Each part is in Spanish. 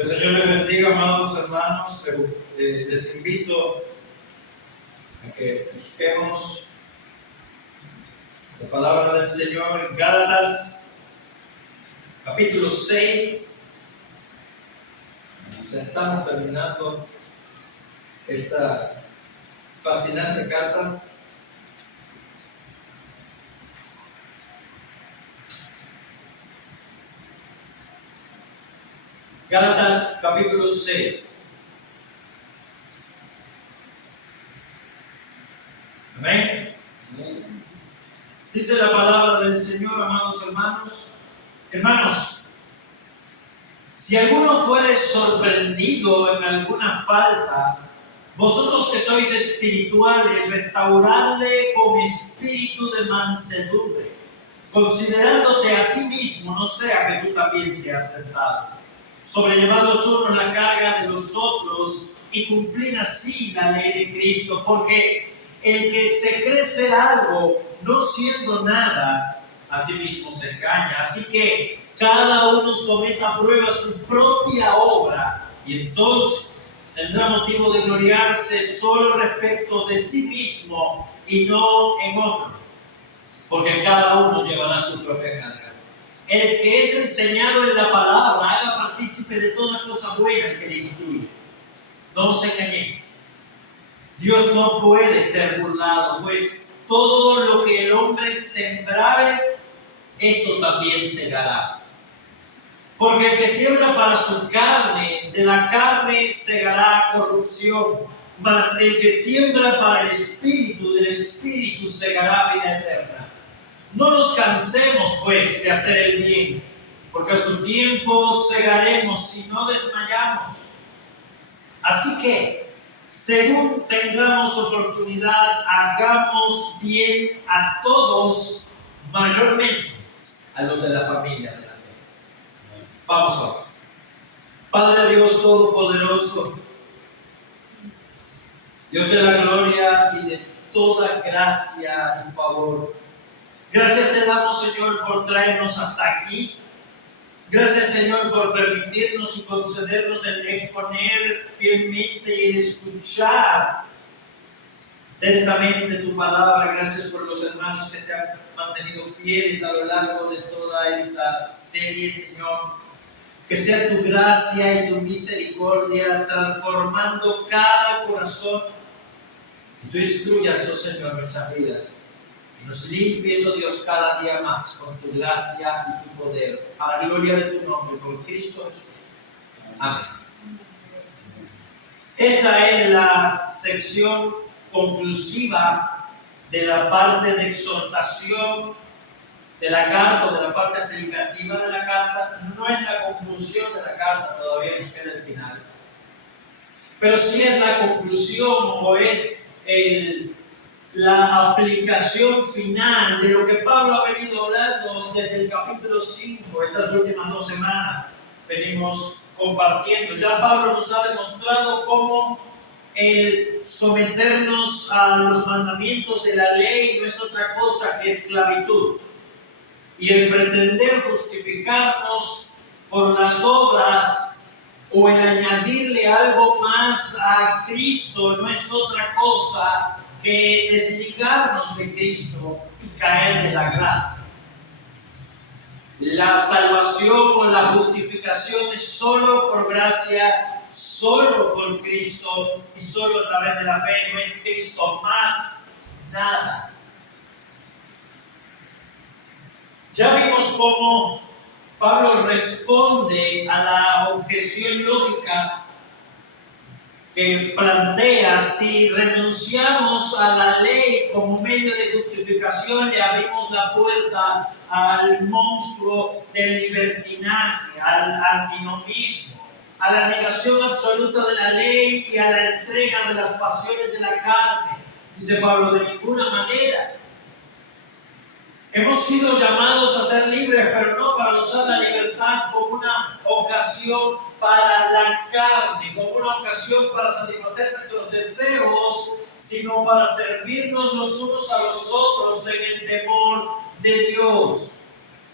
Que el Señor les bendiga, amados hermanos. Les invito a que busquemos la palabra del Señor en Gálatas, capítulo 6. Ya estamos terminando esta fascinante carta. Gálatas, capítulo 6. Amén. Dice la palabra del Señor, amados hermanos. Hermanos, si alguno fuere sorprendido en alguna falta, vosotros que sois espirituales, restauradle con espíritu de mansedumbre, considerándote a ti mismo, no sea que tú también seas tentado. Sobrellevad los unos la carga de los otros y cumplid así la ley de Cristo, porque el que se cree ser algo, no siendo nada, a sí mismo se engaña. Así que cada uno someta a prueba su propia obra, y entonces tendrá motivo de gloriarse solo respecto de sí mismo y no en otro, porque cada uno llevará su propia carga. El que es enseñado en la palabra, haga partícipe de toda cosa buena que le instruye. No os engañéis. Dios no puede ser burlado, pues todo lo que el hombre sembrare, eso también segará. Porque el que siembra para su carne, de la carne segará corrupción, mas el que siembra para el espíritu, del espíritu segará vida eterna. No nos cansemos, pues, de hacer el bien, porque a su tiempo segaremos si no desmayamos. Así que, según tengamos oportunidad, hagamos bien a todos, mayormente a los de la familia de la fe. Vamos a ver. Padre Dios Todopoderoso, Dios de la gloria y de toda gracia y favor, gracias te damos, Señor, por traernos hasta aquí. Gracias, Señor, por permitirnos y concedernos el exponer fielmente y el escuchar atentamente tu palabra. Gracias por los hermanos que se han mantenido fieles a lo largo de toda esta serie, Señor. Que sea tu gracia y tu misericordia transformando cada corazón. Y tú instruyas, oh Señor, nuestras vidas. Y nos limpies, oh Dios, cada día más con tu gracia y tu poder, a la gloria de tu nombre, por Cristo Jesús. Amén. Esta es la sección conclusiva de la parte de exhortación de la carta, o de la parte aplicativa de la carta. No es la conclusión de la carta, todavía nos queda el final. Pero sí es la conclusión o es la aplicación final de lo que Pablo ha venido hablando desde el capítulo 5, estas últimas 2 semanas venimos compartiendo. Ya Pablo nos ha demostrado cómo el someternos a los mandamientos de la ley no es otra cosa que esclavitud, y el pretender justificarnos por las obras o el añadirle algo más a Cristo no es otra cosa que desligarnos de Cristo y caer de la gracia. La salvación o la justificación es solo por gracia, solo por Cristo y solo a través de la fe. No es Cristo más nada. Ya vimos cómo Pablo responde a la objeción lógica que plantea: si renunciamos a la ley como medio de justificación, le abrimos la puerta al monstruo del libertinaje, al antinomismo, a la negación absoluta de la ley y a la entrega de las pasiones de la carne. Dice Pablo: de ninguna manera. Hemos sido llamados a ser libres, pero no para usar la libertad como una ocasión para la carne, como una ocasión para satisfacer nuestros deseos, sino para servirnos los unos a los otros en el temor de Dios.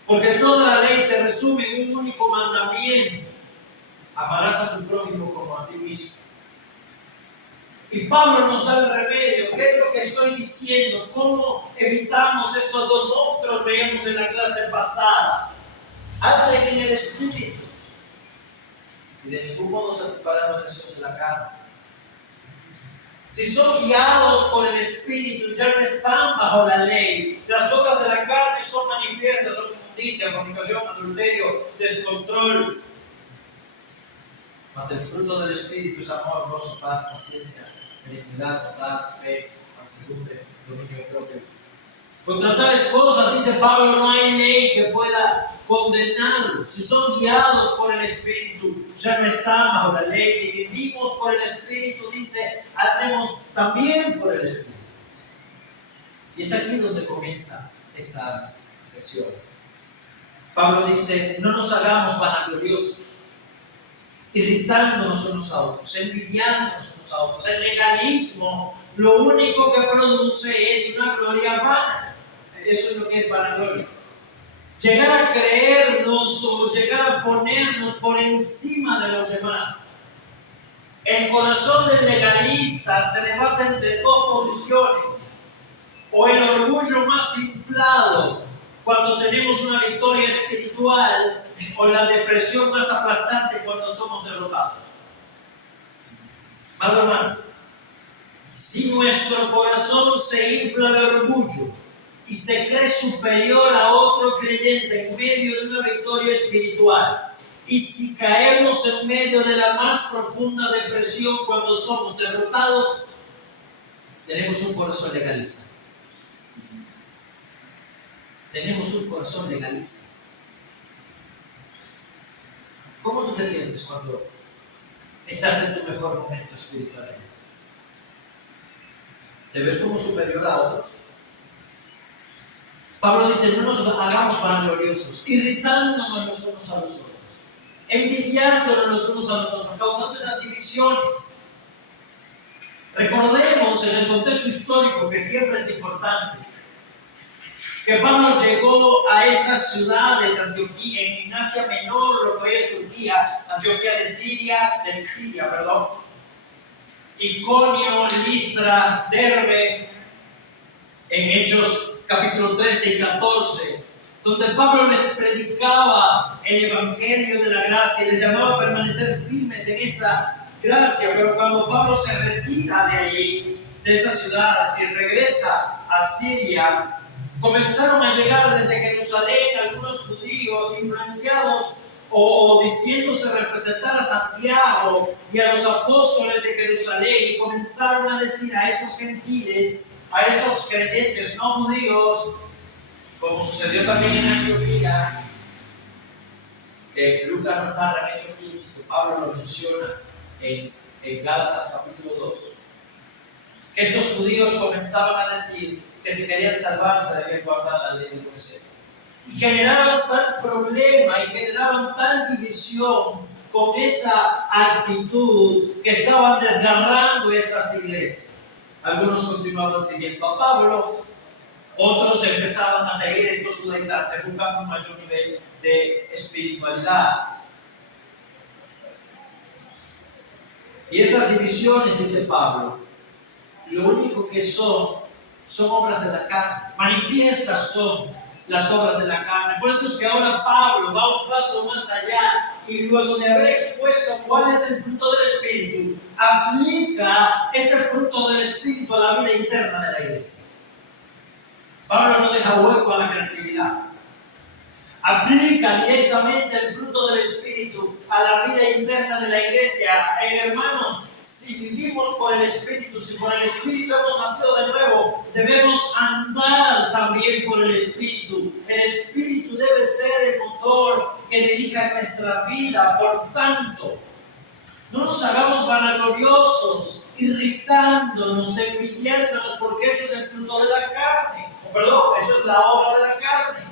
Porque toda la ley se resume en un único mandamiento: Amarás a tu prójimo como a ti mismo. Y Pablo nos da el remedio. ¿Qué es lo que estoy diciendo? ¿Cómo evitamos estos dos monstruos? Veíamos en la clase pasada. Anden en el Espíritu. Y de ningún modo satisfarán los deseos de la carne. Si son guiados por el Espíritu, ya no están bajo la ley. Las obras de la carne son manifiestas: son inmundicia, fornicación, adulterio, descontrol. Mas el fruto del Espíritu es amor, gozo, paz, paciencia, benignidad, bondad, fe, mansedumbre, dominio propio. Contra tales cosas, dice Pablo, no hay ley que pueda condenarlos. Si son guiados por el Espíritu, ya no están bajo la ley. Si vivimos por el Espíritu, dice, andemos también por el Espíritu. Y es aquí donde comienza esta sección. Pablo dice, no nos hagamos vanagloriosos, irritándonos unos a otros, envidiándonos unos a otros. El legalismo lo único que produce es una gloria vana. Eso es lo que es vanagloria. Llegar a creernos o llegar a ponernos por encima de los demás. El corazón del legalista se debate entre dos posiciones: o el orgullo más inflado cuando tenemos una victoria espiritual, o la depresión más aplastante cuando somos derrotados. Madre hermano, si nuestro corazón se infla de orgullo y se cree superior a otro creyente en medio de una victoria espiritual, y si caemos en medio de la más profunda depresión cuando somos derrotados, tenemos un corazón legalista. Tenemos un corazón legalista. ¿Cómo tú te sientes cuando estás en tu mejor momento espiritual? ¿Te ves como superior a otros? Pablo dice, no nos hagamos vanagloriosos, irritándonos los unos a los otros, envidiándonos los unos a los otros, causando esas divisiones. Recordemos en el contexto histórico, que siempre es importante, que Pablo llegó a estas ciudades, Antioquía, en Asia Menor, lo que es Turquía, Antioquía de Siria, Iconio, Listra, Derbe, en Hechos capítulo 13 y 14, donde Pablo les predicaba el Evangelio de la gracia y les llamaba a permanecer firmes en esa gracia. Pero cuando Pablo se retira de allí, de esas ciudades, y regresa a Siria, comenzaron a llegar desde Jerusalén algunos judíos influenciados o diciéndose representar a Santiago y a los apóstoles de Jerusalén, y comenzaron a decir a estos gentiles, a estos creyentes no judíos, como sucedió también en Antioquía, que Lucas nos narra en Hechos 15, que Pablo lo menciona en Gálatas capítulo 2, que estos judíos comenzaban a decir que si querían salvarse debían guardar la ley de Moisés. Y generaban tal problema y generaban tal división con esa actitud que estaban desgarrando estas iglesias. Algunos continuaban siguiendo a Pablo, otros empezaban a seguir estos judaizantes buscando un mayor nivel de espiritualidad. Y estas divisiones, dice Pablo, lo único que son obras de la carne, manifiestas son las obras de la carne. Por eso es que ahora Pablo va un paso más allá y luego de haber expuesto cuál es el fruto del Espíritu, aplica ese fruto del Espíritu a la vida interna de la iglesia. Pablo no deja hueco a la creatividad. Aplica directamente el fruto del Espíritu a la vida interna de la iglesia. Hermanos, si vivimos por el Espíritu, si por el Espíritu hemos nacido de nuevo, debemos andar también por el Espíritu. El Espíritu debe ser el motor que dirija nuestra vida. Por tanto, no nos hagamos vanagloriosos, irritándonos, envidiándonos, porque eso es el fruto de la carne. Eso es la obra de la carne.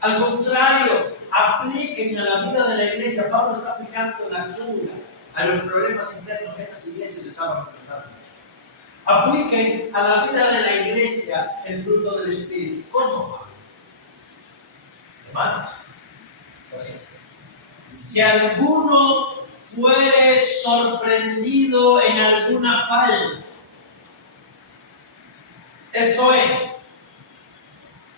Al contrario, apliquen a la vida de la iglesia. Pablo está aplicando la cura a los problemas internos que estas iglesias estaban enfrentando. Apliquen a la vida de la iglesia el fruto del Espíritu. ¿Cómo, Pablo? Hermano, si alguno fuere sorprendido en alguna falta. Esto es,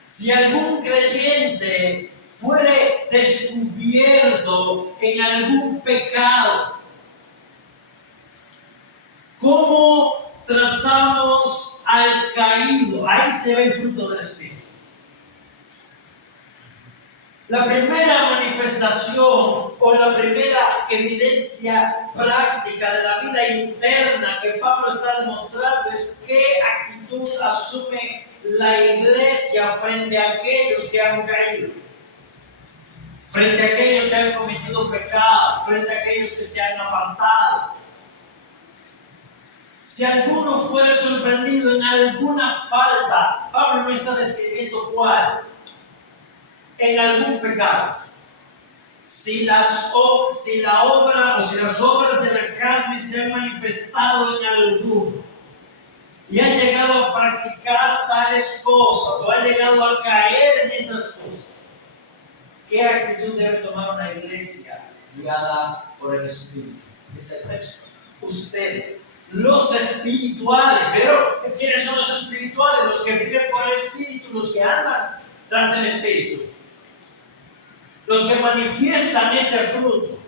si algún creyente fuere descubierto en algún pecado, ¿cómo tratamos al caído? Ahí se ve el fruto del Espíritu. La primera manifestación o la primera evidencia práctica de la vida interna que Pablo está demostrando es qué actitud asume la iglesia frente a aquellos que han caído, frente a aquellos que han cometido pecado, frente a aquellos que se han apartado. Si alguno fuera sorprendido en alguna falta, Pablo no está describiendo cuál, en algún pecado. Si las obras de la carne se han manifestado en alguno y han llegado a practicar tales cosas o han llegado a caer en esas cosas, ¿qué actitud debe tomar una iglesia guiada por el Espíritu? Dice el texto. Ustedes, los espirituales, pero ¿quiénes son los espirituales? Los que viven por el Espíritu, los que andan tras el Espíritu. Los que manifiestan ese fruto,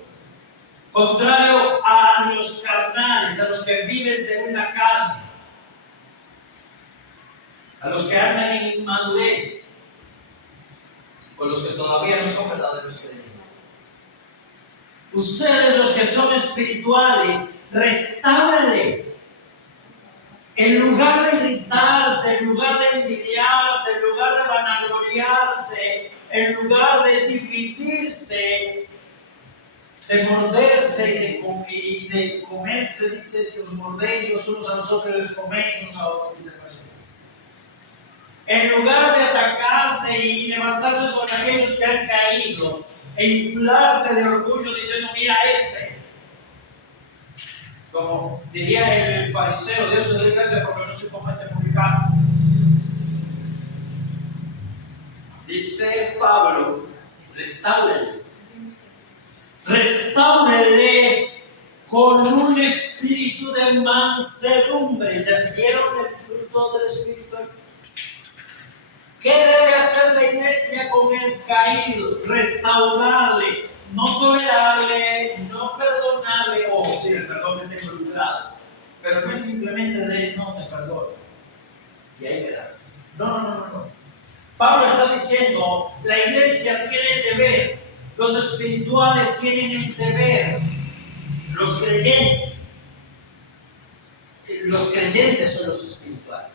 contrario a los carnales, a los que viven según la carne, a los que andan en inmadurez, o los que todavía no son verdaderos creyentes. Ustedes, los que son espirituales, restáurenle. En lugar de irritarse, en lugar de envidiarse, en lugar de vanagloriarse, en lugar de dividirse, de morderse y de comerse, dice, si os mordéis los unos a los otros, les coméis unos a otros, dice Jesús. En lugar de atacarse y levantarse sobre aquellos que han caído e inflarse de orgullo diciendo, mira este. Como diría el fariseo, Dios te doy gracias porque no soy como este publicano. Dice Pablo, restáurele con un espíritu de mansedumbre. ¿Ya vieron el fruto del Espíritu? ¿Qué debe hacer la iglesia con el caído? Restaurarle, no tolerarle, no perdonarle. Oh, sí, el perdón que tengo logrado. Pero no es simplemente de no te perdono y ahí queda. No. Pablo está diciendo, la iglesia tiene el deber, los espirituales tienen el deber, los creyentes son los espirituales.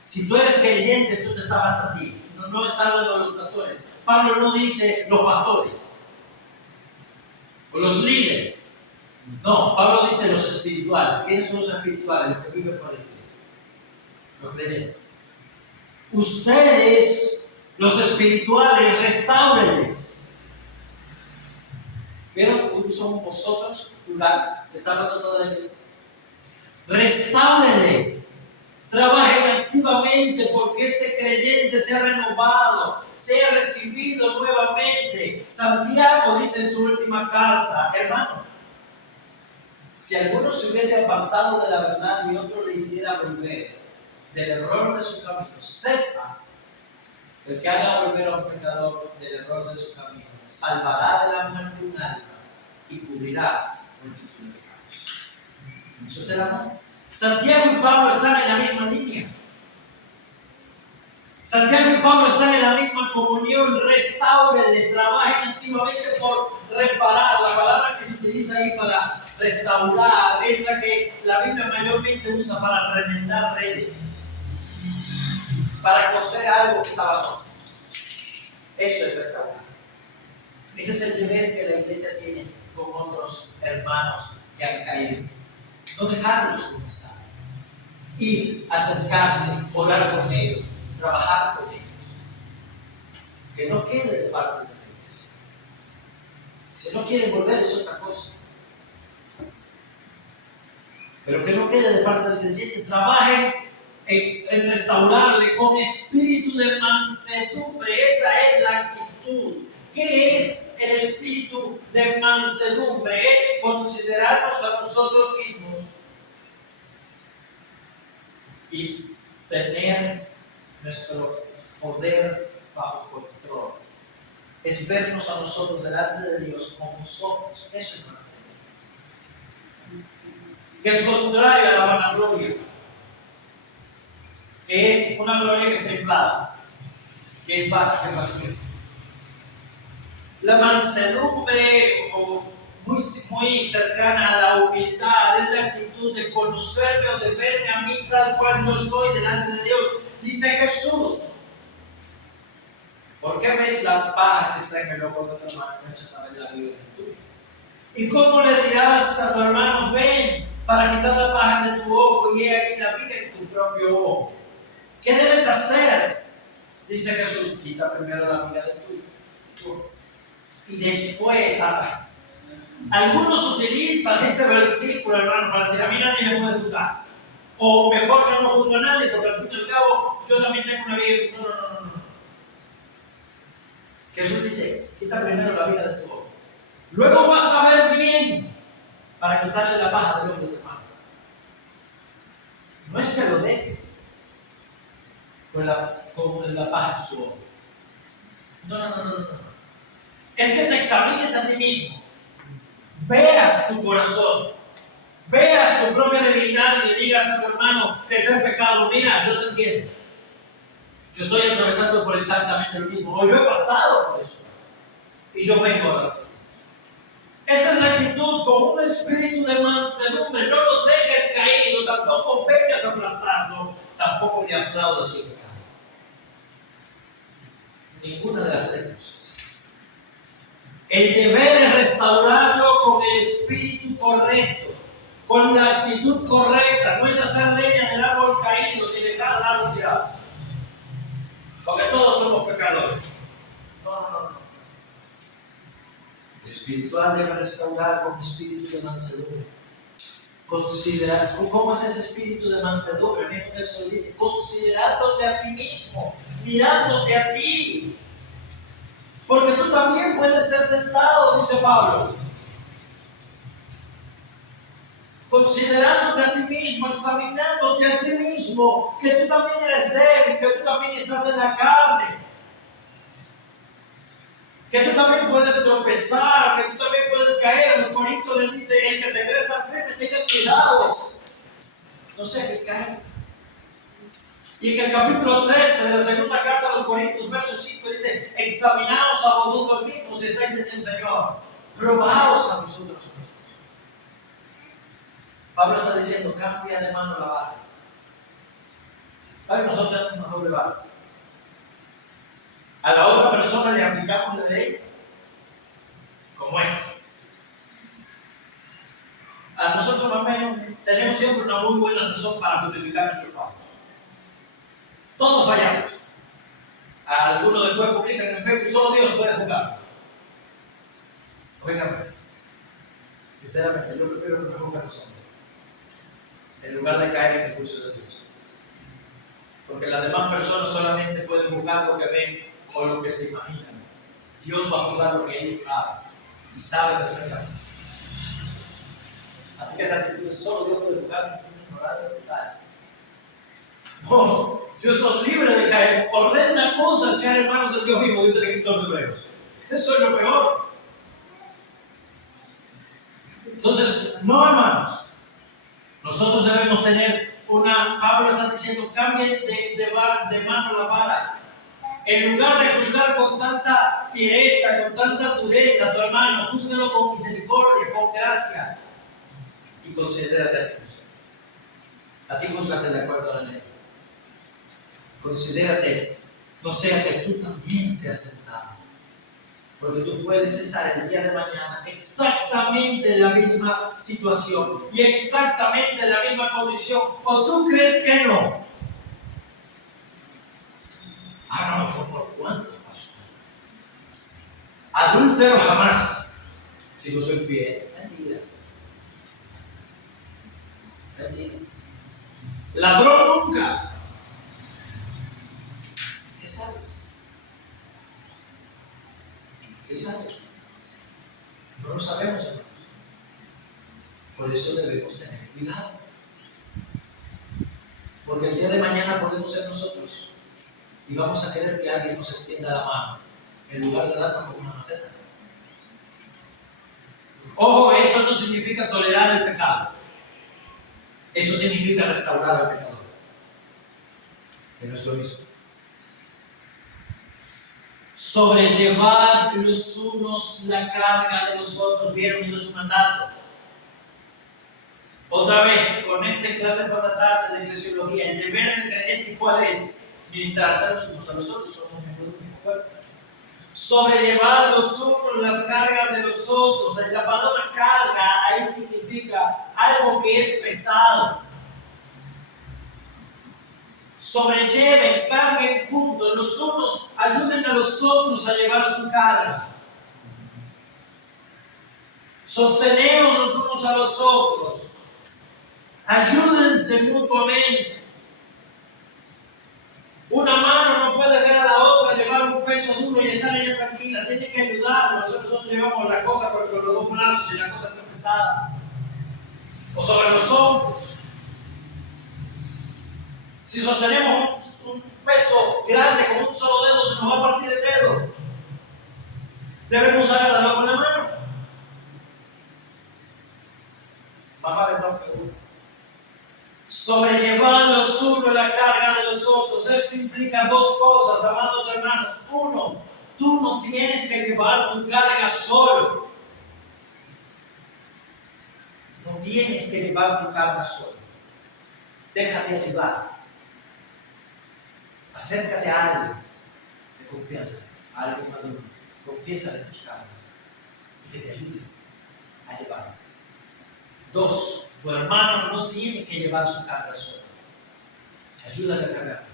Si tú eres creyente, esto te está hablando a ti, no está hablando a los pastores. Pablo no dice los pastores o los líderes. No, Pablo dice los espirituales. ¿Quiénes son los espirituales? Los que viven por el Espíritu. Los creyentes. Ustedes, los espirituales, restáurenles. ¿Vieron? Son vosotros, plural. Está hablando toda la iglesia. Restáurenle. Trabajen activamente porque ese creyente sea renovado, sea recibido nuevamente. Santiago dice en su última carta, hermano, si alguno se hubiese apartado de la verdad y otro le hiciera volver del error de su camino, sepa que el que haga volver a un pecador del error de su camino salvará de la muerte un alma y cubrirá multitud de pecados. Eso es el amor. Santiago y Pablo están en la misma línea. Santiago y Pablo están en la misma comunión. Restáurenle, trabajen activamente por reparar. La palabra que se utiliza ahí para restaurar es la que la Biblia mayormente usa para remendar redes, para coser algo que estaba roto. Eso es restaurar. Ese es el deber que la iglesia tiene con otros hermanos que han caído. No dejarlos como están. Ir, acercarse, orar con ellos, trabajar con ellos. Que no quede de parte de la iglesia. Si no quieren volver es otra cosa. Pero que no quede de parte del creyente. Trabajen en restaurarle con espíritu de mansedumbre. Esa es la actitud ¿Qué es el espíritu de mansedumbre? Es considerarnos a nosotros mismos y tener nuestro poder bajo control. Es vernos a nosotros delante de Dios como somos. Eso es mansedumbre. Que es contrario a la vanagloria. Que es una gloria que está inflada. Que es vana, que es vacía. La mansedumbre, muy cercana a la humildad, es la actitud de conocerme o de verme a mí tal cual yo soy delante de Dios. Dice Jesús: ¿por qué ves la paja que está en el ojo de tu hermano y no echas a ver la viga en el tuyo? ¿Y cómo le dirás a tu hermano: ven para quitar la paja de tu ojo y he aquí la viga en tu propio ojo? ¿Qué debes hacer? Dice Jesús: quita primero la viga de tuyo. Y después, algunos utilizan ese versículo, hermano, para decir: a mí nadie me puede juzgar. O mejor, yo no juzgo a nadie, porque al fin y al cabo yo también tengo una vida. No. Jesús dice: quita primero la viga de tu ojo. Luego vas a ver bien para quitarle la paja del ojo de tu hermano. No es que lo dejes con la paja en su ojo. No. Es que te examines a ti mismo, veas tu corazón, veas tu propia debilidad y le digas a tu hermano que está en pecado: mira, yo te entiendo, yo estoy atravesando por exactamente lo mismo, o yo he pasado por eso y yo vengo ahora. Esa es la actitud con un espíritu de mansedumbre. No lo dejes caído, tampoco vengas a aplastarlo, tampoco le aplaudas su pecado. Ninguna de las tres cosas. El deber es restaurarlo con el espíritu correcto, con la actitud correcta. No es hacer leña del árbol caído ni dejar el árbol tirado, porque todos somos pecadores. No. El espiritual debe restaurar con espíritu de mansedumbre. Considerar, ¿cómo es ese espíritu de mansedumbre? El texto dice: considerándote a ti mismo, mirándote a ti. Porque tú también puedes ser tentado, dice Pablo. Considerándote a ti mismo, examinándote a ti mismo, que tú también eres débil, que tú también estás en la carne, que tú también puedes tropezar, que tú también puedes caer. Los Corintios les dice: el que se cree estar firme, tenga cuidado, no sea que caiga. Y en el capítulo 13 de la segunda carta a los Corintios, verso 5, dice: examinaos a vosotros mismos si estáis en el Señor, probaos a vosotros mismos. Pablo está diciendo: cambia de mano la vara. ¿Saben? Nosotros tenemos una doble vara. A la otra persona le aplicamos la ley como es. A nosotros, más o menos, tenemos siempre una muy buena razón para justificar nuestros fallos. Todos fallamos. A algunos después publican en Facebook: solo Dios puede juzgar. Oigan, sinceramente, yo prefiero que me juzguen los hombres en lugar de caer en el juicio de Dios. Porque las demás personas solamente pueden juzgar lo que ven o lo que se imaginan. Dios va a juzgar lo que Él sabe, y sabe perfectamente. Así que esa actitud es: solo Dios puede juzgar una ignorancia total. No, Dios nos libre de caer. Horrenda cosa caer en manos del Dios vivo, dice el escritor de Hebreos. Eso es lo peor. Entonces, no, hermanos, nosotros debemos tener Pablo está diciendo: cambien de mano la vara. En lugar de juzgar con tanta fiereza, con tanta dureza a tu hermano, júzgalo con misericordia, con gracia. Y considérate a ti mismo. A ti júzgate de acuerdo a la ley. Considérate, no sea que tú también seas tentado. Porque tú puedes estar el día de mañana exactamente en la misma situación y exactamente en la misma condición, o tú crees que no. No, ¿yo por cuánto, pastor? Adúltero jamás. Si yo soy fiel, mentira. Ladrón nunca. ¿Qué sabes? ¿Qué sabe? No lo sabemos, hermanos. Por eso debemos tener cuidado. Porque el día de mañana podemos ser nosotros y vamos a querer que alguien nos extienda la mano en lugar de darnos con una maceta. Ojo, esto no significa tolerar el pecado. Eso significa restaurar al pecador. Que no es lo mismo. Sobrellevar los unos la carga de los otros. ¿Vieron? Eso es un mandato. Otra vez, conecten clase por la tarde de eclesiología. El deber del creyente, ¿cuál es? Militarse los unos a los otros. Somos miembros del mismo cuerpo. Sobrellevar los unos las cargas de los otros. La palabra carga ahí significa algo que es pesado. Sobrelleven, carguen juntos. Los unos ayuden a los otros a llevar su carga. Sosteneos los unos a los otros. Ayúdense mutuamente. Una mano no puede ver a la otra llevar un peso duro y estar ella tranquila. Tiene que ayudarlo. Nosotros llevamos la cosa con los dos brazos y la cosa está pesada. O sobre los hombros. Si sostenemos un peso grande con un solo dedo, se nos va a partir el dedo. Debemos agarrarlo con la mano. Más vale dos que uno. Sobrellevar los unos la carga de los otros. Esto implica dos cosas, amados hermanos. Uno, tú no tienes que llevar tu carga solo. No tienes que llevar tu carga solo. Déjate ayudar. Acércate a alguien de confianza, a alguien maduro. Confiesa de tus cargas y que te ayudes a llevarlo. Dos, tu hermano no tiene que llevar su carga solo. Ayúdale a cargar.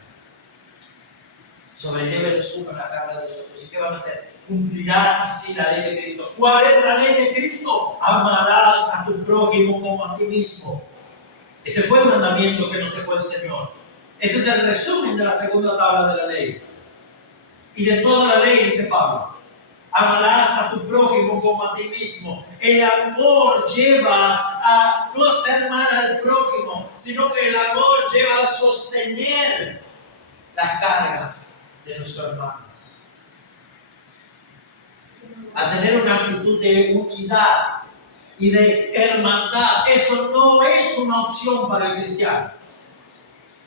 Sobrelleve los unos la carga de los otros. ¿Y qué van a hacer? Cumplirán así la ley de Cristo. ¿Cuál es la ley de Cristo? Amarás a tu prójimo como a ti mismo. Ese fue el mandamiento que nos dejó el Señor. Ese es el resumen de la segunda tabla de la ley. Y de toda la ley, dice Pablo. Amarás a tu prójimo como a ti mismo. El amor lleva a no hacer mal al prójimo, sino que el amor lleva a sostener las cargas de nuestro hermano. A tener una actitud de unidad y de hermandad. Eso no es una opción para el cristiano.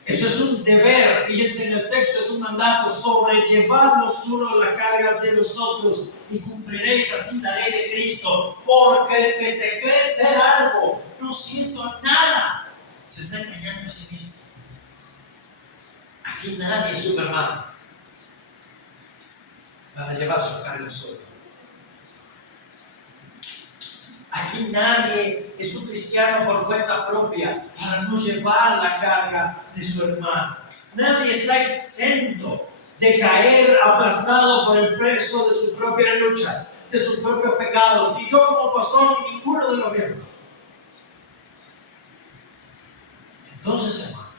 Eso es un deber, fíjense en el texto, es un mandato, sobrellevar los unos las cargas de los otros y cumpliréis así la ley de Cristo, porque el que se cree ser algo, no siendo nada, se está engañando a sí mismo. Aquí nadie es Superman para llevar su carga solo. Aquí nadie es un cristiano por cuenta propia para no llevar la carga de su hermano. Nadie está exento de caer aplastado por el peso de sus propias luchas, de sus propios pecados. Ni yo como pastor, ni ninguno de los miembros. Entonces, hermanos,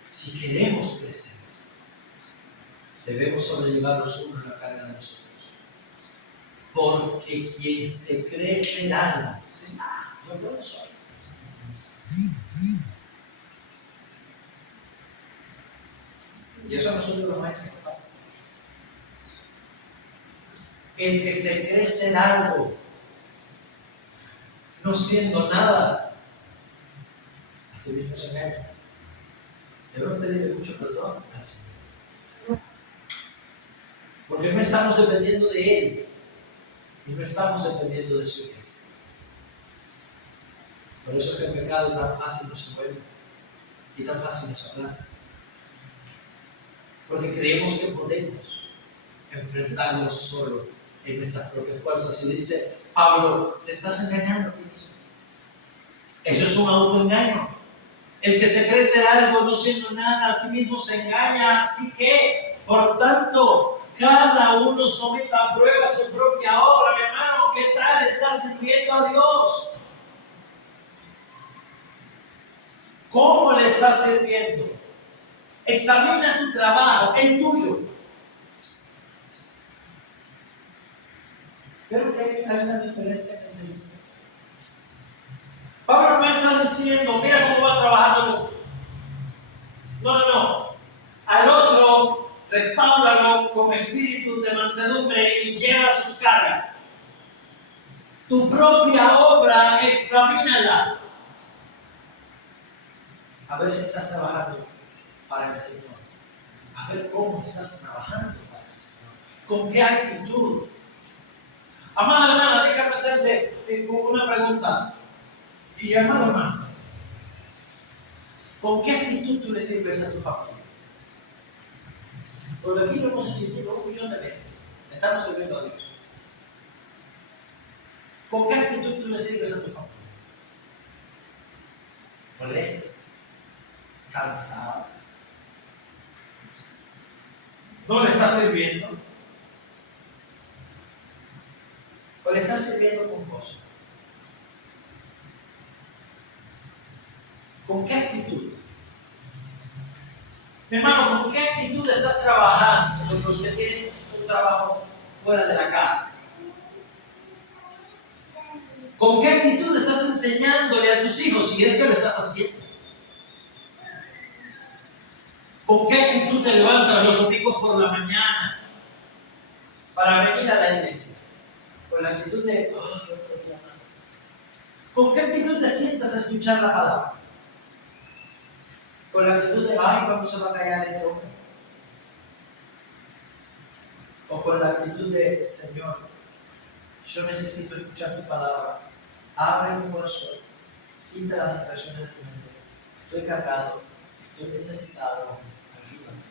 si queremos crecer, debemos sobrellevar los unos la carga de nosotros. Porque quien se cree ser algo, yo no lo soy. Y eso a nosotros los maestros nos pasa. El que se cree ser algo, no siendo nada, así mismo se engaña. Debemos pedirle mucho perdón al Señor. Porque no estamos dependiendo de Él. Y no estamos dependiendo de su iglesia. Por eso es que el pecado tan fácil nos envuelve y tan fácil nos aplasta. Porque creemos que podemos enfrentarlo solo en nuestras propias fuerzas. Y dice Pablo, te estás engañando a ti mismo. Eso es un autoengaño. El que se cree ser algo no siendo nada, a sí mismo se engaña. Así que, por tanto, cada uno someta a prueba su propia obra, mi hermano. ¿Qué tal estás sirviendo a Dios? ¿Cómo le estás sirviendo? Examina tu trabajo, el tuyo. Pero que hay una diferencia que dice. Pablo no está diciendo, mira cómo va trabajando tú. No. Al otro, restáuralo con espíritu de mansedumbre y lleva sus cargas. Tu propia obra, examínala. A ver si estás trabajando para el Señor. A ver cómo estás trabajando para el Señor. ¿Con qué actitud? Amada hermana, déjame hacerte una pregunta. Y hermano, ¿con qué actitud tú le sirves a tu familia? Porque aquí lo hemos insistido 1.000.000 de veces. Estamos sirviendo a Dios. ¿Con qué actitud tú le sirves a tu familia? Molesto, cansado. ¿No le estás sirviendo? ¿O le estás sirviendo con gozo? ¿Con qué actitud? Mi hermano, ¿con qué actitud estás trabajando con los que tienen un trabajo fuera de la casa? ¿Con qué actitud estás enseñándole a tus hijos si es que lo estás haciendo? ¿Con qué actitud te levantas los domingos por la mañana para venir a la iglesia? Con la actitud de, otro día más. ¿Con qué actitud te sientas a escuchar la palabra? Con la actitud de, ¿cuándo se va a callar este hombre? O con la actitud de, Señor, yo necesito escuchar tu palabra. Abre mi corazón, quita las distracciones de tu mente. Estoy cargado, estoy necesitado, ayúdame.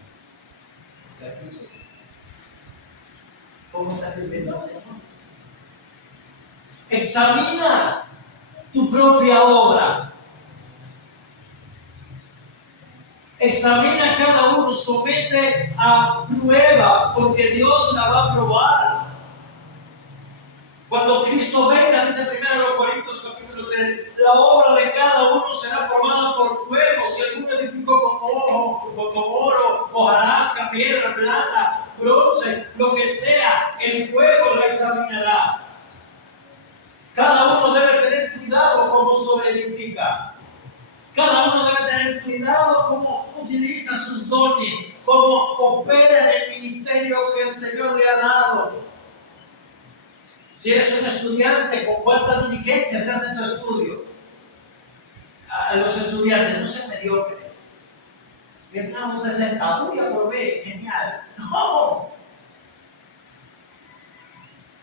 ¿Con qué actitud? ¿Cómo estás sirviendo al Señor? Examina tu propia obra. Examina cada uno, somete a prueba, porque Dios la va a probar. Cuando Cristo venga, dice 1 Corintios capítulo 3, la obra de cada uno será probada por fuego. Si alguno edificó con oro, hojarasca, piedra, plata, bronce, lo que sea, el fuego la examinará. Cada uno debe tener cuidado cómo sobreedifica. Cada uno debe tener cuidado cómo utiliza sus dones, cómo opera en el ministerio que el Señor le ha dado. Si eres un estudiante, ¿con cuánta diligencia estás en tu estudio? A los estudiantes, no sean mediocres. Vietnam un 60, uy, aprobé, genial. No.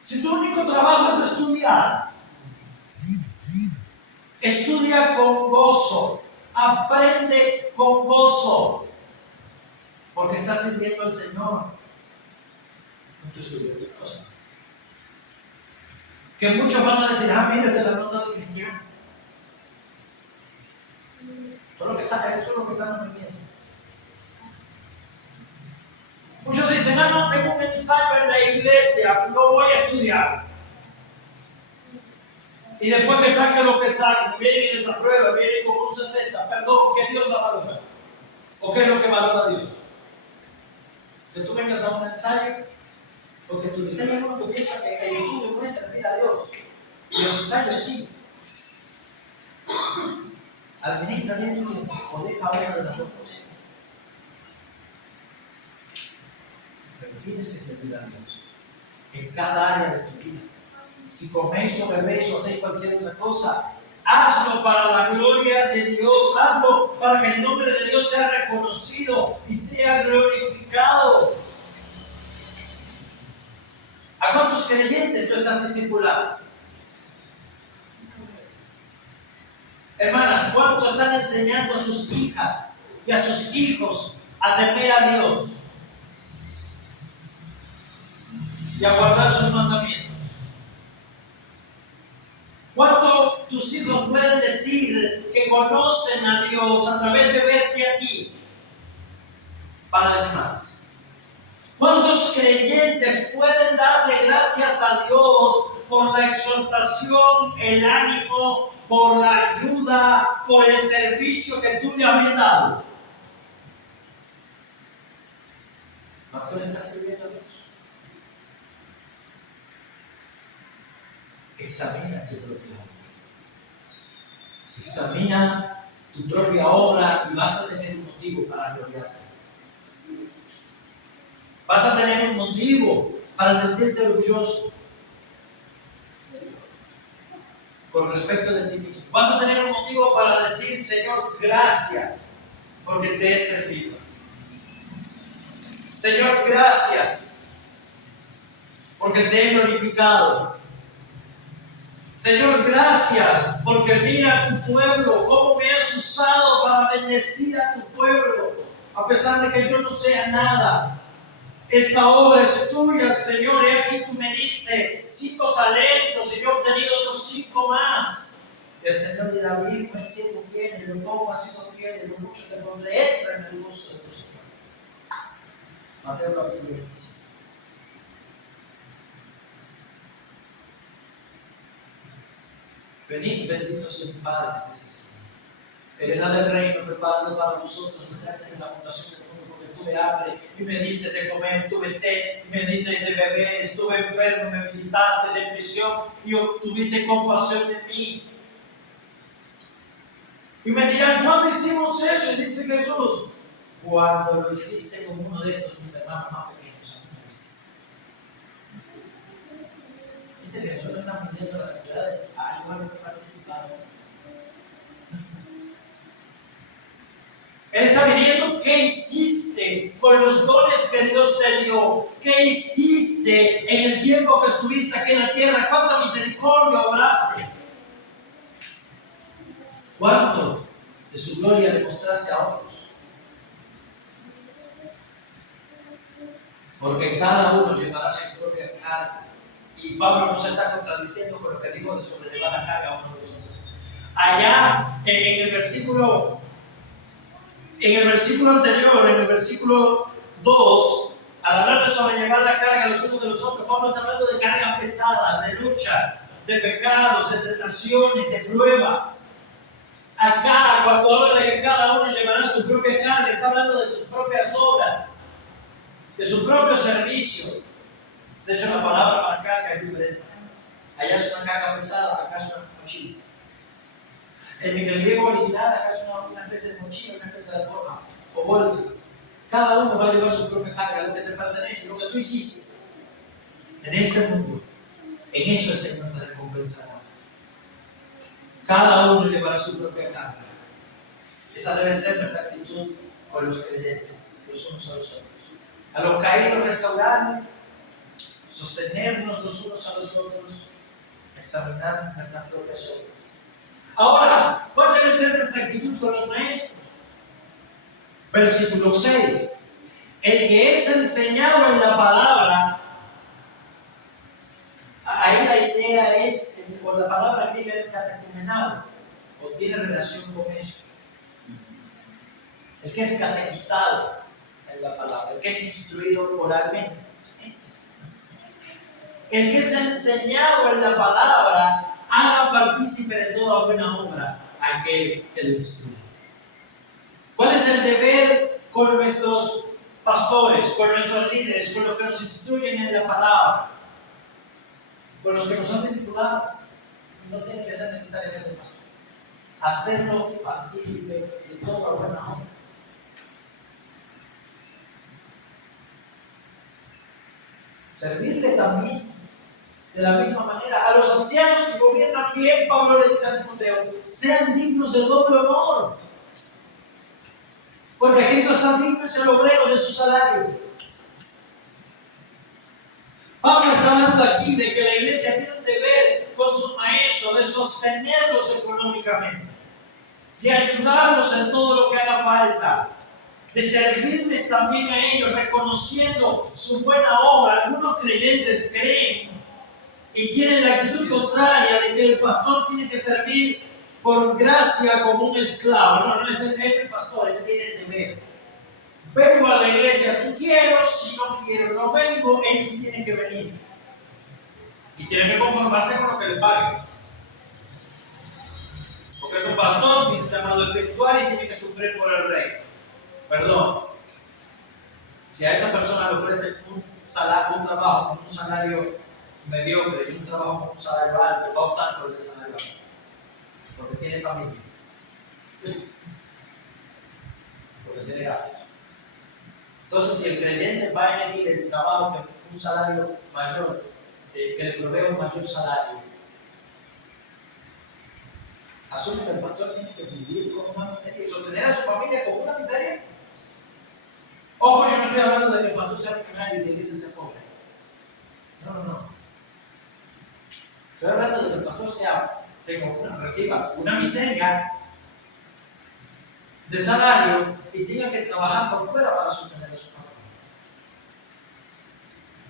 Si tu único trabajo es estudiar, estudia con gozo, aprende con gozo, porque estás sirviendo al Señor. No te estudias tu cosa. Que muchos van a decir, mira, se la nota de cristiano. Solo que saca, eso es lo que están aprendiendo. Muchos dicen, no tengo un ensayo en la iglesia, no voy a estudiar. Y después que saque lo que saque, vienen y desaprueban, vienen como un 60. Perdón, ¿qué Dios la valora? ¿O qué es lo que valora Dios? Que tú vengas a un ensayo, porque tu diseño no, tú piensas que el estudio no es servir a Dios. Y los ensayos sí. Administra bien tu tiempo, o deja una de las dos cosas. Pero tienes que servir a Dios en cada área de tu vida. Si coméis o bebéis o hacéis cualquier otra cosa, hazlo para la gloria de Dios, hazlo para que el nombre de Dios sea reconocido y sea glorificado. ¿A cuántos creyentes tú estás discipulando? Hermanas, ¿cuánto están enseñando a sus hijas y a sus hijos a temer a Dios y a guardar sus mandamientos? ¿Cuánto tus hijos pueden decir que conocen a Dios a través de verte a ti? Padres y madres. ¿Cuántos creyentes pueden darle gracias a Dios por la exhortación, el ánimo, por la ayuda, por el servicio que tú le has brindado? ¿Cuánto le estás sirviendo a Dios? examina tu propia obra. Examina tu propia obra y vas a tener un motivo para gloriarte. Vas a tener un motivo para sentirte orgulloso con respecto de ti mismo. Vas a tener un motivo para decir, Señor, gracias porque te he servido. Señor, gracias porque te he glorificado. Señor, gracias porque mira a tu pueblo, cómo me has usado para bendecir a tu pueblo, a pesar de que yo no sea nada. Esta obra es tuya, Señor. He aquí tú me diste 5 talentos y yo he obtenido otros 5 más. Y el Señor dirá, bien, pues siervo fiel, en lo poco has sido fiel, en lo mucho te pondré, entra en el gozo de tu Señor. Mateo capítulo 25. Venid, benditos de mi Padre, dice el Señor. Heredad del reino preparado para vosotros desde antes de la fundación del mundo, porque tuve hambre y me diste de comer, tuve sed y me diste de beber, estuve enfermo y me visitaste, en prisión y obtuviste compasión de mí. Y me dirán, ¿cuándo hicimos eso? Y dice Jesús, cuando lo hiciste con uno de estos mis hermanos más pequeños, a mí lo hiciste. Viste que Jesús no está midiendo la cantidad de algo a lo que participaron. Él está midiendo qué hiciste con los dones que Dios te dio, qué hiciste en el tiempo que estuviste aquí en la tierra, cuánta misericordia obraste, cuánto de su gloria le mostraste a otros. Porque cada uno llevará su propia carga. Y Pablo no se está contradiciendo con lo que dijo de sobrellevar la carga a uno de nosotros. Allá en el versículo anterior, en el versículo 2, al hablar de sobrellevar la carga los unos de los otros, Pablo está hablando de cargas pesadas, de luchas, de pecados, de tentaciones, de pruebas. Acá, cuando habla de que cada uno llevará su propia carga, está hablando de sus propias obras, de su propio servicio. De hecho, la palabra para carga es diferente. Allá es una carga pesada, acá es una mochila. En el griego original, acá es una especie de mochila, una especie de forma o bolsa. Cada uno va a llevar su propia carga, lo que te pertenece, lo que tú hiciste. En este mundo, en eso el Señor te recompensará. Cada uno llevará su propia carga. Esa debe ser nuestra actitud con los creyentes, los unos a los otros. A los caídos restaurar, sostenernos los unos a los otros, examinar nuestras propias obras. Ahora, ¿cuál debe ser nuestra actitud con los maestros? Versículo 6. El que es enseñado en la palabra, ahí la idea es, o la palabra griega es catecumenado, o tiene relación con eso. El que es catequizado en la palabra, el que es instruido oralmente. El que es enseñado en la palabra, haga partícipe de toda buena obra a aquel que lo instruye. ¿Cuál es el deber con nuestros pastores, con nuestros líderes, con los que nos instruyen en la palabra, con los que nos han discipulado? No tiene que ser necesariamente el pastor. Hacerlo partícipe de toda buena obra. Servirle también de la misma manera a los ancianos que gobiernan bien. Pablo le dice a Timoteo, sean dignos de doble honor, porque aquel que está digno es el obrero de su salario. Pablo está hablando aquí de que la iglesia tiene un deber con sus maestros de sostenerlos económicamente, de ayudarlos en todo lo que haga falta, de servirles también a ellos, reconociendo su buena obra. Algunos creyentes creen y tienen la actitud contraria de que el pastor tiene que servir por gracia como un esclavo. No es el pastor, él tiene el deber. Vengo a la iglesia si quiero, si no quiero, no vengo, él sí tiene que venir. Y tiene que conformarse con lo que le paguen. Porque es un pastor, tiene un llamado espiritual y tiene que sufrir por el rey. Perdón. Si a esa persona le ofrece un trabajo con un salario mediocre y un trabajo con un salario alto va a optar por el salario alto, porque tiene familia, porque tiene gastos. Entonces, si el creyente va a elegir el trabajo con un salario mayor, que le provee un mayor salario, asume que el pastor tiene que vivir con una miseria y sostener a su familia con una miseria. Ojo, yo no estoy hablando de que el pastor sea millonario y la iglesia se apoye. No. Estoy hablando de que el pastor reciba una miseria de salario y tenga que trabajar por fuera para sostener a su familia.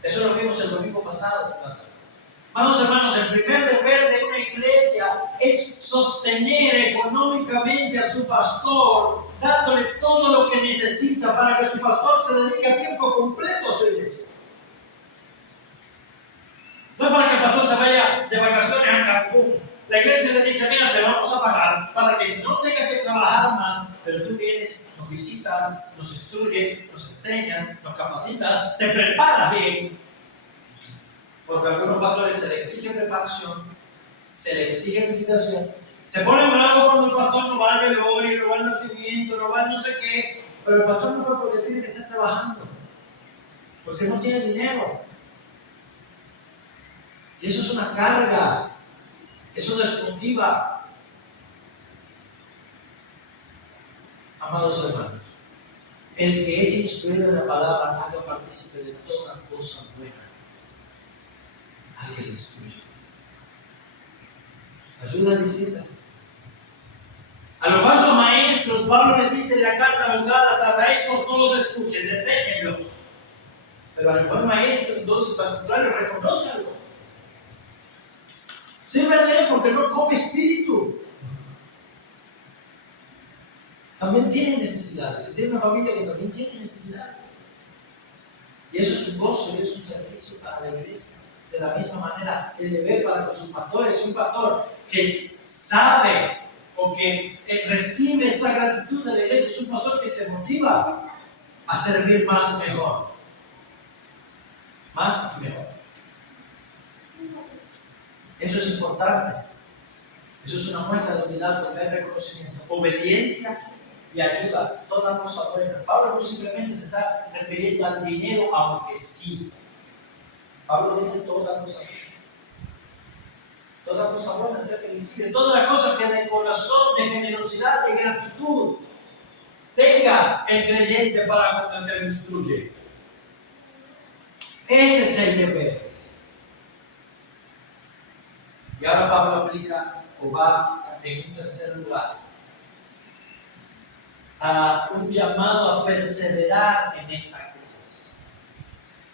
Eso lo vimos el domingo pasado. Vamos, hermanos, el primer deber de una iglesia es sostener económicamente a su pastor, dándole todo lo que necesita para que su pastor se dedique a tiempo completo a su iglesia. No es para que el pastor se vaya de vacaciones a Cancún. La iglesia le dice, mira, te vamos a pagar para que no tengas que trabajar más, pero tú vienes, nos visitas, nos instruyes, nos enseñas, nos capacitas, te preparas bien. Porque a algunos pastores se le exige preparación, se le exige visitación, se ponen bravos cuando el pastor no va al velorio, no va al nacimiento, no va al no sé qué, pero el pastor no fue porque tiene que estar trabajando, porque no tiene dinero. Y eso es una carga, eso desmotiva. Amados hermanos, el que es instruido en la palabra haga partícipe de toda cosa buena. Alguien lo instruye. Ayuda a decirla. A los falsos maestros, Pablo les dice en la carta a los Gálatas, a esos no los escuchen, deséchenlos. Pero al buen maestro, entonces, al contrario, reconózcanlo. Sírvanle porque no come espíritu. También tiene necesidades. Si tiene una familia que también tiene necesidades. Y eso es un gozo y es un servicio para la iglesia. De la misma manera, el deber para con sus pastores, un pastor que sabe o que recibe esa gratitud de la iglesia, es un pastor que se motiva a servir más y mejor. Más y mejor. Eso es importante. Eso es una muestra de unidad, de reconocimiento, obediencia y ayuda. Toda cosa buena. Pablo no simplemente se está refiriendo al dinero, aunque sí. Pablo dice toda cosa buena. Toda cosa buena, definitivamente. Toda la cosa que de corazón, de generosidad, de gratitud tenga el creyente para comprender e instruye. Ese es el deber. Y ahora Pablo aplica o va en un tercer lugar a un llamado a perseverar en esta actitud.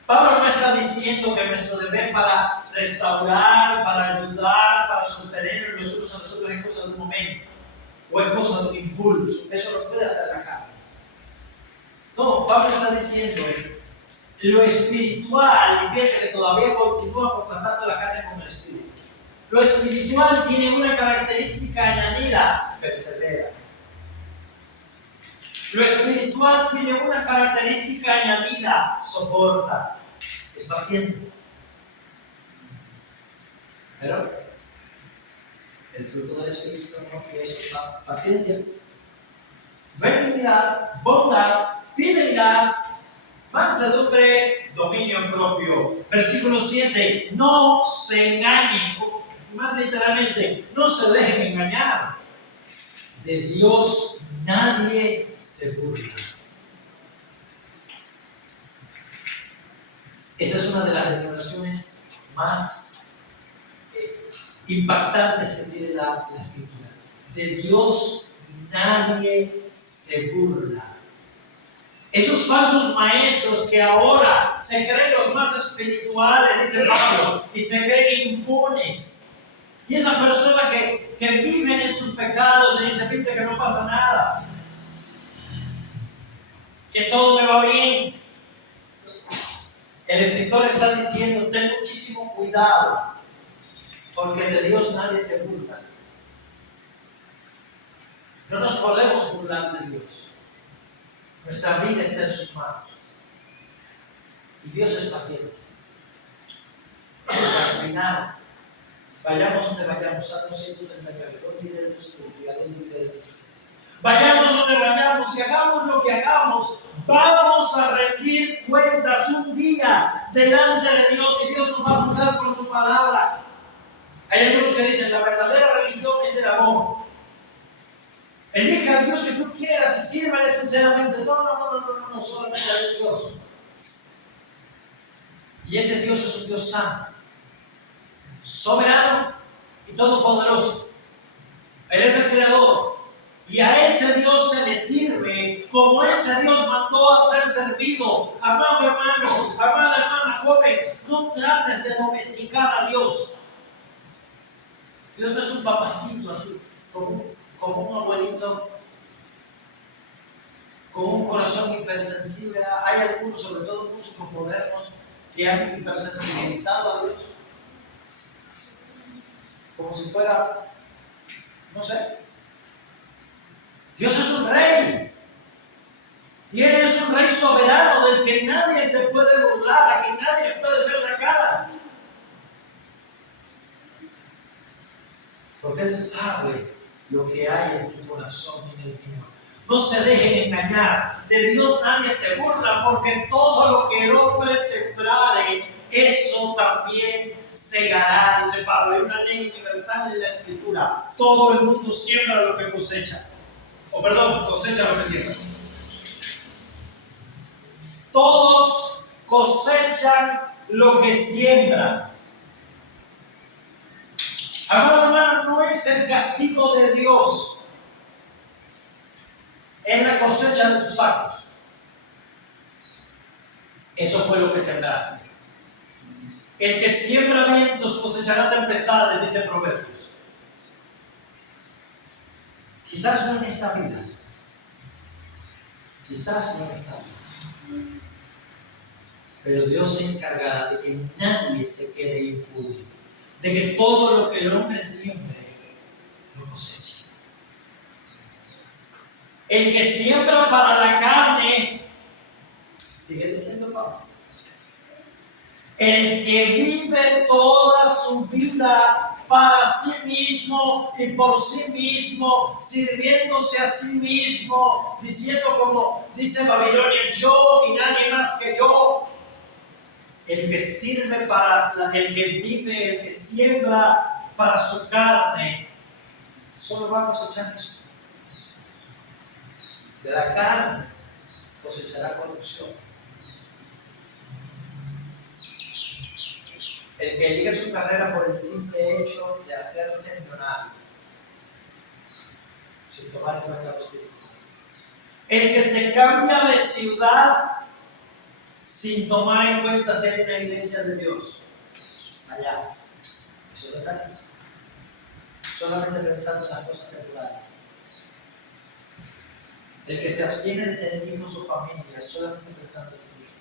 Pablo no está diciendo que nuestro deber para restaurar, para ayudar, para sostener los unos a los otros es cosa de un momento o es cosa de un impulso. Eso lo puede hacer la carne. No, Pablo está diciendo lo espiritual, y piensa que todavía continúa contrastando la carne con el espíritu. Lo espiritual tiene una característica añadida, persevera. Lo espiritual tiene una característica añadida, soporta, es paciente. Pero el fruto del Espíritu Santo es paciencia, benignidad, bondad, fidelidad, mansedumbre, dominio propio. Versículo 7, no se engañen, más literalmente, no se dejen engañar. De Dios nadie se burla. Esa es una de las declaraciones más impactantes que tiene la Escritura. De Dios nadie se burla. Esos falsos maestros que ahora se creen los más espirituales, dice Pablo, y se creen impunes. Y esa persona que viven en sus pecados y se pinta que no pasa nada, que todo me va bien. El escritor está diciendo, ten muchísimo cuidado, porque de Dios nadie se burla. No nos podemos burlar de Dios. Nuestra vida está en sus manos. Y Dios es paciente. terminar. Vayamos donde vayamos, Salmo 139, ¿dónde iré de tu espíritu? ¿A dónde iré de tu presencia? Vayamos donde vayamos y hagamos lo que hagamos, vamos a rendir cuentas un día delante de Dios y Dios nos va a juzgar por su palabra. Hay algunos que dicen, la verdadera religión es el amor. Elige al Dios que tú quieras y sírvale sinceramente. No, solamente a Dios. Y ese Dios es un Dios santo, soberano y todopoderoso. Él es el creador. Y a ese Dios se le sirve como ese Dios mandó a ser servido. Amado hermano, amada hermana joven, no trates de domesticar a Dios. Dios no es un papacito así, como un abuelito con un corazón hipersensible. Hay algunos, sobre todo músicos modernos, que han hipersensibilizado a Dios. Como si fuera, no sé. Dios es un rey. Y Él es un rey soberano del que nadie se puede burlar, a quien nadie le puede ver la cara. Porque Él sabe lo que hay en tu corazón y en el mío. No se dejen engañar. De Dios nadie se burla, porque todo lo que el hombre sembrare, eso también segará, dice Pablo. Hay una ley universal en la Escritura. Todo el mundo siembra lo que cosecha. Cosecha lo que siembra. Todos cosechan lo que siembran. Amado hermano, no es el castigo de Dios, es la cosecha de tus actos. Eso fue lo que sembraste. El que siembra vientos cosechará tempestades, dice Proverbios. Quizás no en esta vida, pero Dios se encargará de que nadie se quede impune, de que todo lo que el hombre siembre lo coseche. El que siembra para la carne, sigue diciendo Pablo, el que vive toda su vida para sí mismo y por sí mismo, sirviéndose a sí mismo, diciendo como dice Babilonia, yo y nadie más que yo. El que sirve el que vive, el que siembra para su carne, solo va a cosechar eso. De la carne cosechará corrupción. El que liga su carrera por el simple hecho de hacerse millonario, sin tomar en cuenta los espíritus. El que se cambia de ciudad sin tomar en cuenta si hay una iglesia de Dios allá. Eso no está aquí. Solamente pensando en las cosas temporales. El que se abstiene de tener hijos o familia solamente pensando en sí mismo.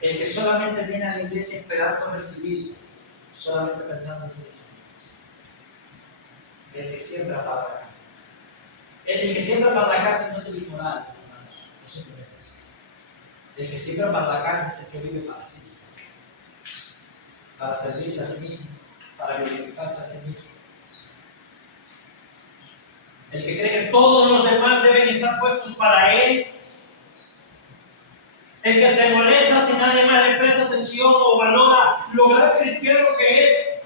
El que solamente viene a la iglesia esperando recibir, solamente pensando en sí mismo. El que siembra para la carne. El que siembra para la carne no es el inmoral, hermanos, no simplemente. El que siembra para la carne es el que vive para sí mismo, para servirse a sí mismo, para glorificarse a sí mismo. El que cree que todos los demás deben estar puestos para él. El que se molesta si nadie más le presta atención o valora lo gran cristiano que es.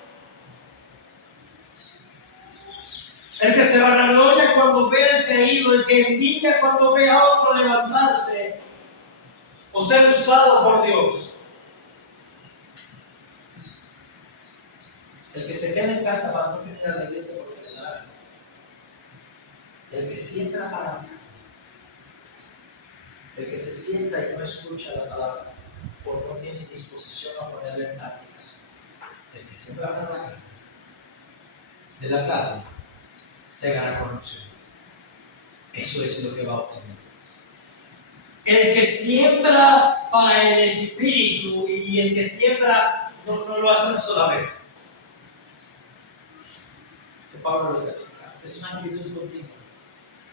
El que se vanagloria cuando ve al creído, el que envidia cuando ve a otro levantarse o ser usado por Dios. El que se queda en casa para no venir a la iglesia porque le da. El que siembra para la carne. El que se sienta y no escucha la palabra porque no tiene disposición a ponerla en práctica. El que siembra para la carne. De la carne se gana corrupción. Eso es lo que va a obtener. El que siembra para el espíritu y el que siembra no lo hace una sola vez. Ese Pablo lo está explicando. Es una actitud continua.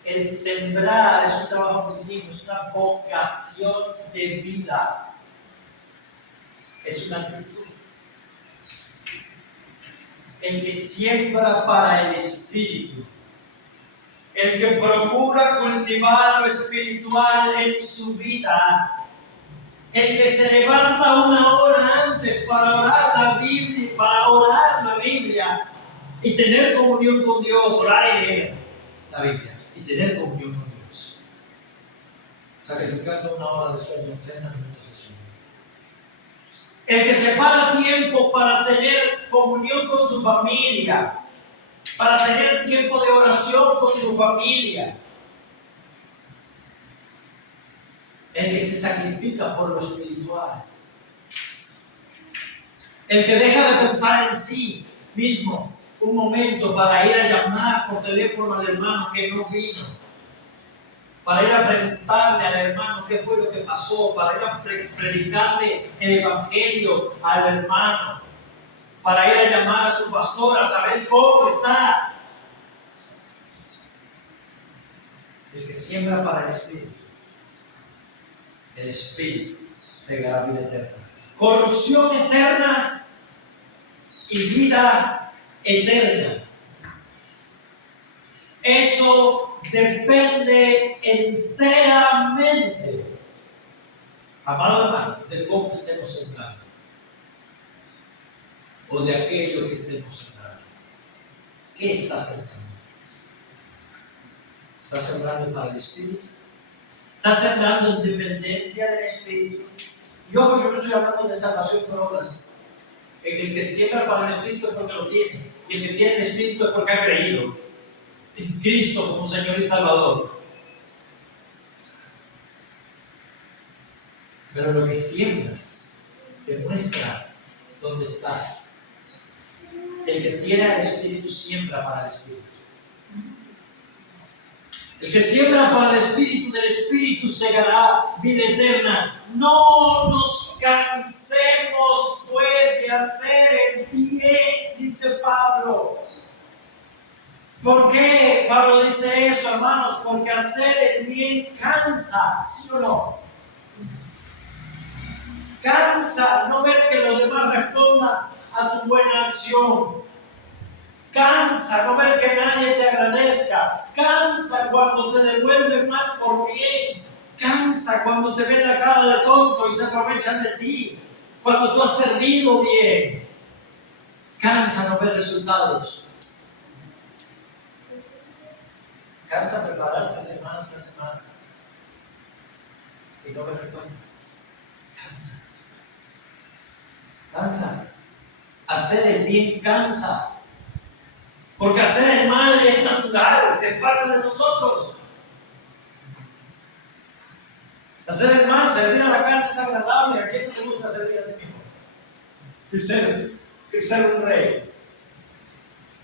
El sembrar es un trabajo continuo, es una vocación de vida. es una actitud. El que siembra para el Espíritu, el que procura cultivar lo espiritual en su vida, el que se levanta una hora antes para orar la Biblia y tener comunión con Dios, orar y leer la Biblia y tener comunión con Dios, sacrificando una hora de sueño, 30 minutos de sueño. El que separa tiempo para tener comunión con su familia, para tener tiempo de oración con su familia. El que se sacrifica por lo espiritual. El que deja de pensar en sí mismo un momento para ir a llamar por teléfono al hermano que no vino, para ir a preguntarle al hermano qué fue lo que pasó, para ir a predicarle el evangelio al hermano, para ir a llamar a su pastor a saber cómo está. El que siembra para el Espíritu segará vida eterna. Corrupción eterna y vida eterna. Eso depende enteramente, amado hermano, de cómo estemos sembrando o de aquello que estemos sembrando. ¿Qué estás sembrando? ¿Estás sembrando para el Espíritu? ¿Estás sembrando en dependencia del Espíritu? Yo no estoy hablando de salvación por obras. El que siembra para el Espíritu es porque lo tiene, y el que tiene el Espíritu es porque ha creído en Cristo como Señor y Salvador. Pero lo que siembras demuestra dónde estás. El que tiene el Espíritu siembra para el Espíritu. El que siembra para el Espíritu, del Espíritu segará vida eterna. No nos cansemos pues de hacer el bien, dice Pablo. ¿Por qué Pablo dice esto, hermanos? Porque hacer el bien cansa, ¿sí o no? Cansa no ver que los demás respondan a tu buena acción. Cansa no ver que nadie te agradezca. Cansa cuando te devuelven mal por bien. Cansa cuando te ven la cara de tonto y se aprovechan de ti. Cuando tú has servido bien. Cansa no ver resultados. Cansa prepararse semana tras semana y no ver recuerdo. Cansa. Cansa. Hacer el bien cansa. Porque hacer el mal es natural, es parte de nosotros. Hacer el mal, servir a la carne es agradable. ¿A quién no le gusta servir a sí mismo? Y ser un rey.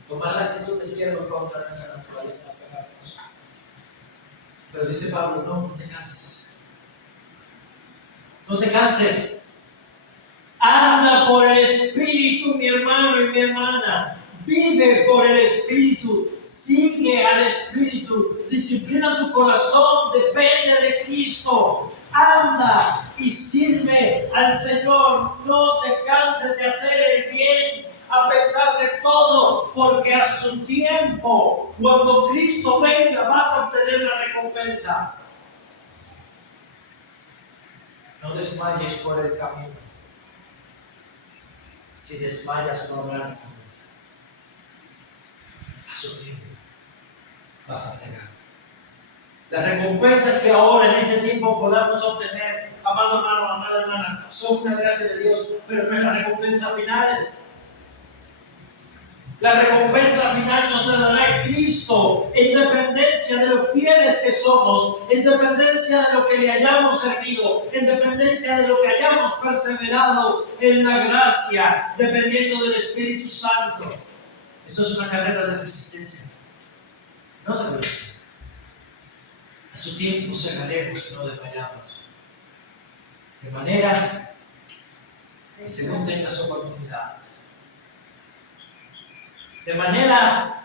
Tomar la actitud de siervo contra nuestra naturaleza. Pero dice Pablo, no te canses. No te canses. Anda por el Espíritu, mi hermano y mi hermana. Vive por el Espíritu, sigue al Espíritu, disciplina tu corazón, depende de Cristo, anda y sirve al Señor, no te canses de hacer el bien a pesar de todo, porque a su tiempo, cuando Cristo venga, vas a obtener la recompensa. No desmayes por el camino. Si desmayas, no habrá recompensa. A su tiempo vas a cegar. Las recompensas que ahora en este tiempo podamos obtener, amado hermano, amada hermana, son una gracia de Dios, pero no es la recompensa final. La recompensa final nos la dará Cristo, en dependencia de lo fieles que somos, en dependencia de lo que le hayamos servido, en dependencia de lo que hayamos perseverado en la gracia, dependiendo del Espíritu Santo. Esto es una carrera de resistencia, no de velocidad. A su tiempo segaremos, no desmayamos. De manera que según tengas oportunidad, de manera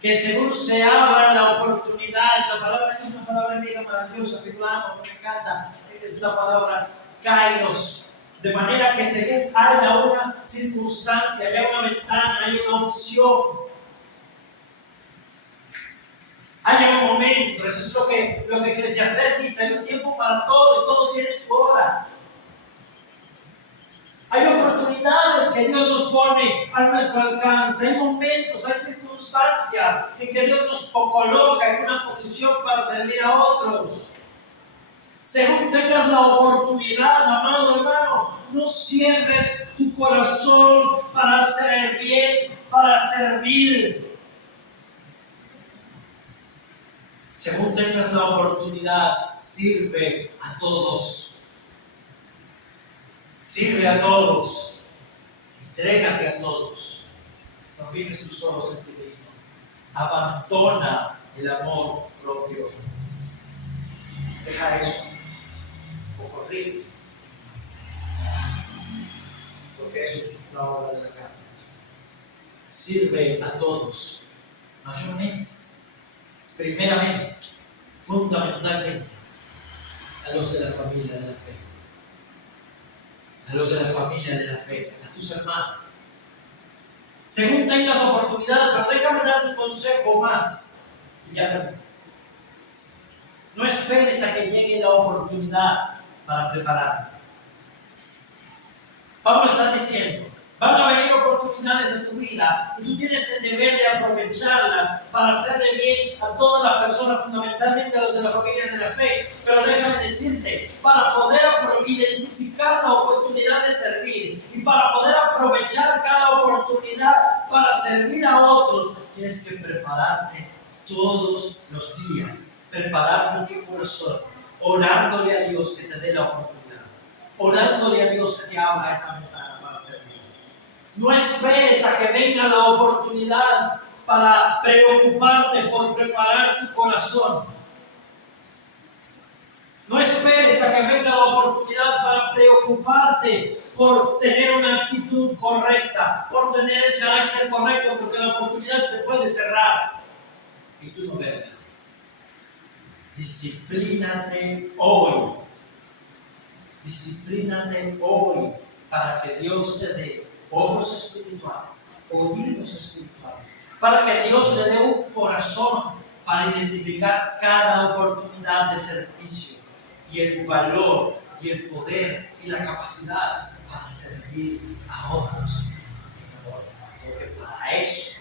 que según se abra la oportunidad, la palabra es una palabra griega maravillosa que yo amo, me encanta, es la palabra kairos. De manera que según haya una circunstancia, haya una ventana, haya una opción, haya un momento, eso es lo que Eclesiastés dice, hay un tiempo para todo y todo tiene su hora. Hay oportunidades que Dios nos pone a nuestro alcance, hay momentos, hay circunstancias en que Dios nos coloca en una posición para servir a otros. Según tengas la oportunidad, amado hermano, no cierres tu corazón para hacer el bien, para servir. Según tengas la oportunidad, sirve a todos. Sirve a todos. Entrégate a todos. No fijes tus ojos en ti mismo. Abandona el amor propio. Deja eso. O corrige. Porque eso es una obra de la carne. Sirve a todos. Mayormente. Primeramente. Fundamentalmente. A los de la familia de la fe. A los de la familia de la fe. A tus hermanos. Según tengas oportunidad, pero déjame darte un consejo más. Y ya termino. No esperes a que llegue la oportunidad para prepararte. Pablo está diciendo, van a venir oportunidades en tu vida y tú tienes el deber de aprovecharlas para hacerle bien a todas las personas, fundamentalmente a los de la familia de la fe. Pero déjame decirte, para poder identificar la oportunidad de servir y para poder aprovechar cada oportunidad para servir a otros, tienes que prepararte todos los días, preparando tu corazón, orándole a Dios que te dé la oportunidad. Orándole a Dios que te abra esa ventana para servir. No esperes a que venga la oportunidad para preocuparte por preparar tu corazón. No esperes a que venga la oportunidad para preocuparte por tener una actitud correcta, por tener el carácter correcto, porque la oportunidad se puede cerrar y tú no verla. Disciplínate hoy. Disciplínate hoy para que Dios te dé ojos espirituales, oídos espirituales, para que Dios te dé un corazón para identificar cada oportunidad de servicio y el valor y el poder y la capacidad para servir a otros en amor. Porque para eso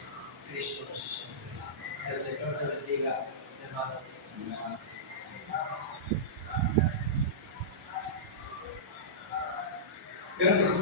Cristo nos hizo iglesia. El Señor te bendiga, hermano. Gracias.